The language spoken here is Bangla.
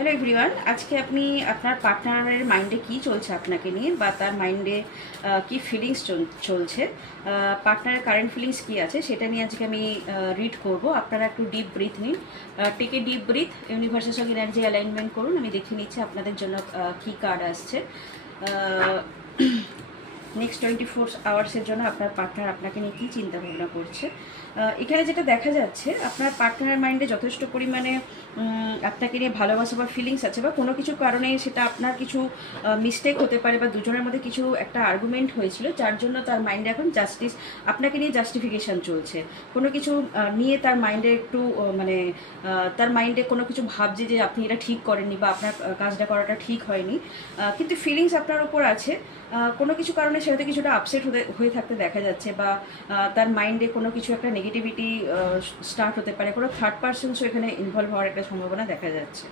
হ্যালো এভরিওয়ান, আজকে আপনি আপনার পার্টনারের মাইন্ডে কি চলছে আপনাকে নিয়ে, বা তার মাইন্ডে কি ফিলিংস চলছে, পার্টনারের কারেন্ট ফিলিংস কি আছে সেটা নিয়ে আজকে আমি রিড করব। আপনারা একটু ডিপ ব্রিথ নিন, টেক এ ডিপ ব্রিথ, ইউনিভার্সের সঙ্গে এনার্জি অ্যালাইনমেন্ট করুন। আমি দেখে নিচ্ছি আপনাদের জন্য কি কার্ড আসছে। নেক্সট 24 আওয়ার্সের জন্য আপনার পার্টনার আপনাকে নিয়ে কী চিন্তা ভাবনা করছে। এখানে যেটা দেখা যাচ্ছে, আপনার পার্টনারের মাইন্ডে যথেষ্ট পরিমাণে আপনাকে নিয়ে ভালোবাসা বা ফিলিংস আছে, বা কোনো কিছু কারণে সেটা আপনার কিছু মিস্টেক হতে পারে, বা দুজনের মধ্যে কিছু একটা আর্গুমেন্ট হয়েছিল যার জন্য তার মাইন্ডে এখন জাস্টিস, আপনাকে নিয়ে জাস্টিফিকেশান চলছে। কোনো কিছু নিয়ে তার মাইন্ডে একটু তার মাইন্ডে কোনো কিছু ভাবছে যে আপনি এটা ঠিক করেননি, বা আপনার কাজটা করাটা ঠিক হয়নি, কিন্তু ফিলিংস আপনার ওপর আছে। কোনো কিছু কারণে সে হয়তো কিছুটা আপসেট হয়ে থাকতে দেখা যাচ্ছে, বা তার মাইন্ডে কোনো কিছু একটা নেগেটিভিটি স্টার্ট হতে পারে। কোনো থার্ড পার্সনসও এখানে ইনভলভ হওয়ার একটা সম্ভাবনা দেখা যাচ্ছে।